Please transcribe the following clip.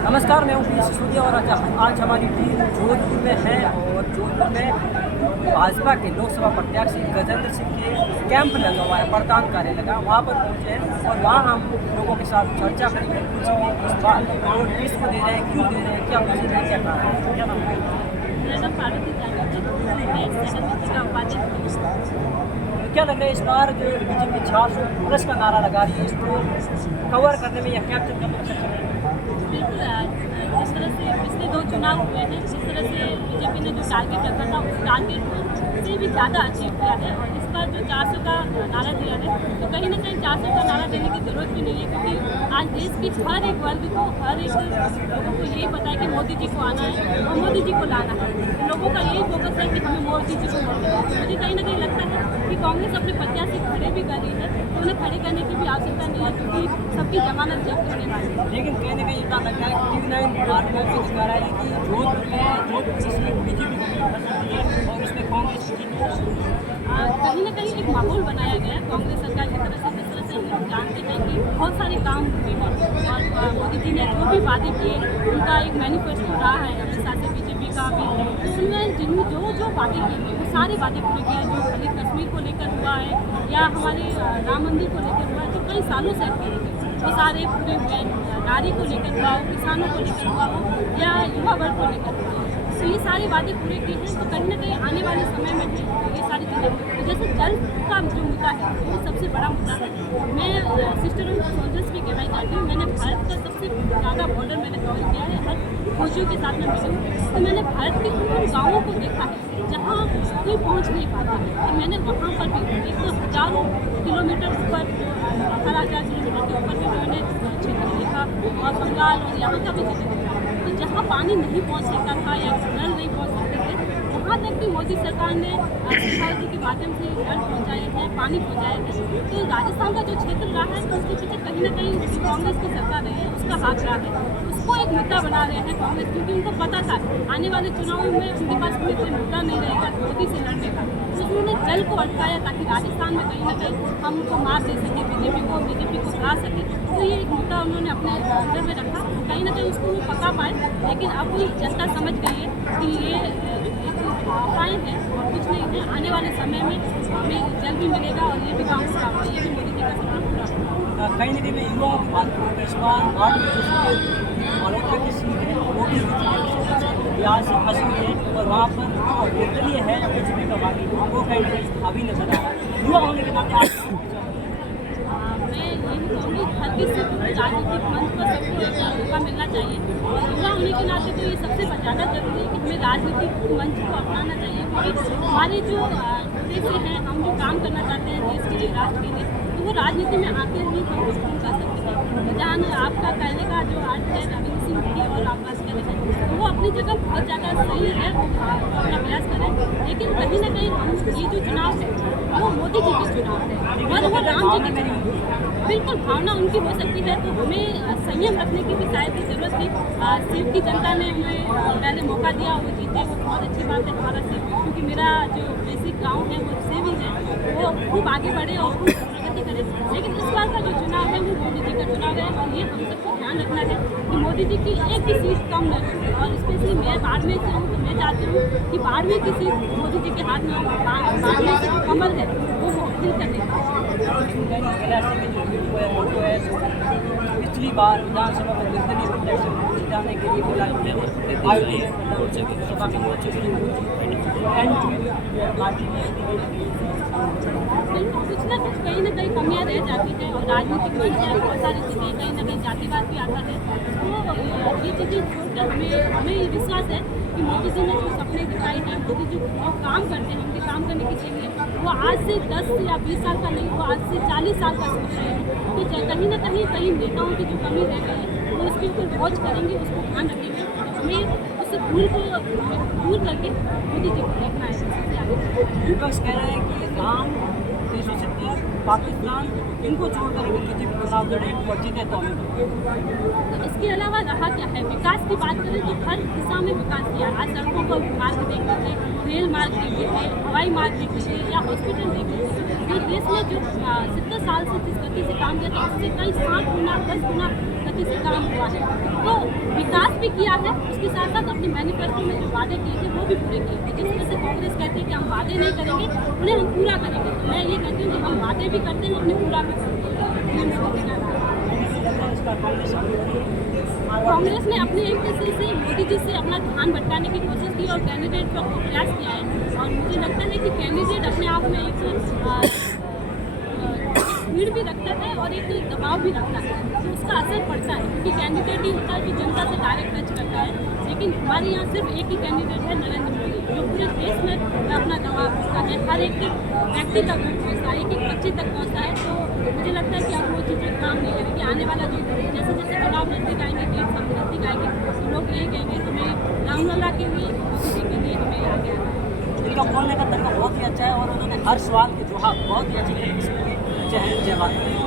नमस्कार, मैं हूँ पी सिसोदिया और आज हमारी टीम जोधपुर में है और जोधपुर में भाजपा के लोकसभा प्रत्याशी गजेंद्र सिंह के कैंप लगा हुआ है, मतदान कार्य लगा, वहाँ पर पहुँचे हैं और वहाँ हम लोगों के साथ चर्चा करेंगे, पूछेंगे इस बार वोट किसको दे रहे हैं, क्यों दे रहे हैं, क्या वजह है, क्या कारण है, क्या नाम है? क्या लग रहा है इस बार जो बीजेपी 400+ का नारा लगा रही है, इसको कवर करने में या कैप्चर करने में सक्षम है? बिल्कुल, जिस तरह से पिछले 2 चुनाव हुए हैं, जिस तरह से बीजेपी ने जो टारगेट रखा था उस टारगेट से भी ज़्यादा अचीव किया है। और इस बार जो 400 का नारा दिया है, तो कहीं ना कहीं 400 का नारा देने की ज़रूरत भी नहीं है, क्योंकि आज देश के हर एक वर्ग को, हर एक लोगों को यही पता है कि मोदी जी को आना है और मोदी जी को लाना है। तो लोगों का यही फोकस है कि हमें मोदी जी को वोट देना है। मुझे कहीं ना कहीं लगता है कि कांग्रेस अपने प्रत्याशी खड़े भी कर रही है, तो उन्हें खड़े करने की भी आवश्यकता नहीं है, क्योंकि सबकी जमानत जब्त होने वाली है। लेकिन कहीं ना कहीं इतना लगता है कि टीवी 9 आर्टिकल से दिखा रहा है कि जोधपुर इसमें बीजेपी को पसंद है और उसमें कांग्रेस की कहीं ना कहीं एक माहौल बनाया गया है कांग्रेस सरकार की तरफ से, जिस तरह से हम लोग जानते हैं कि बहुत सारे काम हुए हैं और मोदी जी ने जो भी वादे किए उनका एक मैनिफेस्टो रहा है अपने साथ बीजेपी का भी, उसमें जिनमें जो वादे किए हैं वो सारे वादे पूरे किए हैं। जो खाली कश्मीर को लेकर हुआ है या हमारे राम मंदिर को लेकर हुआ है, जो कई सालों से अटके थे, वो सारे पूरे हुए हैं। नारी को लेकर हुआ हो, किसानों को लेकर हुआ हो या युवा वर्ग को लेकर हुआ हो, तो ये सारे वादे पूरे किए हैं। तो कहीं ना कहीं आने वाले समय में भी ये सारी चीज़ें, तो जैसे जल का जो मुद्दा है वो सबसे बड़ा मुद्दा है। मैं सिस्टर ऑफ सोल्जर्स भी कहना चाहती हूँ, मैंने भारत का सबसे ज़्यादा बॉर्डर मैंने कवर किया है, हर फौजियों के साथ में मिली हूँ, तो मैंने भारत के उन गाँवों को देखा है जहाँ कोई पहुँच नहीं पाता है। तो मैंने वहाँ पर भी एक तो हज़ारों किलोमीटर ऊपर, 18,000 किलोमीटर के ऊपर भी मैंने क्षेत्र देखा और बंगाल और यहाँ का भी क्षेत्र देखा। तो जहाँ पानी नहीं पहुँच सकता था या नल नहीं पहुँच सकते थे, वहाँ तक भी मोदी सरकार ने सिंचाई जी के माध्यम से नल पहुँचाए हैं, पानी पहुँचाए हैं। तो राजस्थान का जो क्षेत्र रहा है, तो उसके पीछे कहीं ना कहीं जो कांग्रेस की सरकार रही है उसका हाथ रहा है। उसको एक मुद्दा बना रहे हैं कांग्रेस, क्योंकि उनको पता था आने वाले चुनावों में उनके पास कोई मुद्दा नहीं रहेगा मोदी से लड़ने का, तो उन्होंने जल को अटकाया ताकि राजस्थान में कहीं ना कहीं हम उनको मार दे सके, बीजेपी को हरा सके। तो ये एक मुद्दा उन्होंने अपने अंदर में रखा, कहीं ना कहीं उसको वो पका पाए। लेकिन अब भी जनता समझ गई है कि ये अफवाहें हैं और कुछ नहीं है। आने वाले समय में हमें जल भी मिलेगा और ये भी काम पूरा होगा, ये भी मोदी जी का सपना पूरा होगा। कहीं ना कहीं युवाओं की बात करूँ तो इस बार 8 मल्होत्रा की सीट है, वो भी बिहार से फंसी हुई है और वहाँ पर निर्दलीय है बीजेपी का बागी, वो कहीं ना कहीं अभी नजर आ रहा है। युवा होने के नाते मैं यही कहूँगी हर किसी को राजनीतिक मंच पर सबको एक मौका मिलना चाहिए और युवा होने के नाते तो ये सबसे ज़्यादा जरूरी है कि हमें राजनीतिक मंच को अपनाना चाहिए, क्योंकि हमारे जो उद्देश्य हैं, हम जो काम करना चाहते हैं देश के लिए, राष्ट्र के लिए, तो वो राजनीति में आकर ही हम कुछ कर सकते हैं। तो जहाँ आपका कहने का जो अर्थ है रविंद्र सिंह की और आप बात करें तो वो अपनी जगह बहुत ज़्यादा सही है, वो अपना प्रयास करें। लेकिन कहीं ना कहीं हम ये जो चुनाव है वो मोदी जी के चुनाव है और वो राम जी के चुनाव है। बिल्कुल भावना उनकी हो सकती है, तो हमें संयम रखने की भी शायद ज़रूरत थी। सेव की जनता ने हमें पहले मौका दिया, वो जीते, वो बहुत अच्छी बात है हमारा सेव, क्योंकि मेरा जो बेसिक गांव है वो सेविंग है, वो खूब आगे बढ़े और खूब प्रगति करे। लेकिन इस बार का जो चुनाव है वो मोदी जी का चुनाव है और ये हम सबको ध्यान रखना है कि मोदी जी की एक भी सीट कम न हो। और स्पेशली मैं बाड़मेर से हूँ, तो मैं चाहती हूँ कि बाड़मेर की सीट मोदी जी के हाथ में हो, बाड़मेर से जो कमल है वो हिल कर देखा। पिछली बार विधानसभा में निर्दलीय प्रत्याशी जाने के लिए कुछ ना कुछ कहीं ना कहीं कमियां रह जाती हैं और राजनीतिक मंच है, बहुत सारी चीज़ें कहीं ना कहीं जातिवाद भी आता है। तो ये चीज़ें छोड़कर हमें ये विश्वास है कि मोदी जी ने जो सपने दिखाए हैं, मोदी जी जो काम करते हैं, उनके काम करने की चाहिए वो आज से 10 या 20 साल का नहीं, वो आज से 40 साल का सोच रहे हैं। तो कहीं ना कहीं नेताओं की जो कमी रह गई है वो उसके ऊपर वॉच करेंगे, उसको ध्यान रखेंगे, हमें उस भूल को दूर करके मोदी जी को देखना है सबसे आगे। विपक्ष कह रहा है कि राम, 370, पाकिस्तान, इनको छोड़कर अगर बीजेपी चुनाव लड़े और जीते तो तो इसके अलावा रहा क्या है, विकास की बात करें तो हर दिशा में विकास किया। आज सड़कों पर मार्ग देख लीजिए, रेल मार्ग देख लीजिए, हवाई मार्ग देख लीजिए या हॉस्पिटल देख लीजिए। जो देश में जो 70 साल से जिस गति से काम किया था उससे कई 7 गुना 10 गुना गति से काम हुआ है। तो विकास भी किया है, उसके साथ साथ अपने मैनिफेस्टो में जो वादे किए थे वो भी पूरे किए थे। जिस तरह से कांग्रेस कहती है कि हम वादे नहीं करेंगे, उन्हें हम पूरा करेंगे। तो मैं ये कहती हूँ कि हम वादे भी करते हैं, उन्हें पूरा भी करते हैं। कांग्रेस ने अपने एक तरह से मोदी जी से अपना ध्यान भटकाने की कोशिश की और कैंडिडेट पर प्रयास किया है। और मुझे लगता है कि कैंडिडेट अपने आप में एक भीड़ भी रखता है और एक दबाव भी रखता है, तो उसका असर पड़ता है, क्योंकि कैंडिडेट ही होता है जो जनता से डायरेक्ट टच करता है। लेकिन हमारे यहाँ सिर्फ एक ही कैंडिडेट है, नरेंद्र मोदी, जो पूरे देश में अपना दबाव रखता है, हर एक व्यक्ति तक पहुँचता है, एक एक बच्चे तक पहुँचता है। तो मुझे लगता है कि अब वो चीज़ें काम नहीं करेगी। आने वाला जो जैसे जैसे चुनाव नजदीक आएंगे, डेट सब नजदीक आएंगे, तो लोग यही कहेंगे कि मैं रामलला के लिए, मोदी जी के लिए हमें आगे आना है। उनका बोलने का तरीका बहुत ही अच्छा है और उन्होंने हर सवाल के जवाब बहुत ही अच्छी तरीके से दिए। जय हिंद, जय भारत।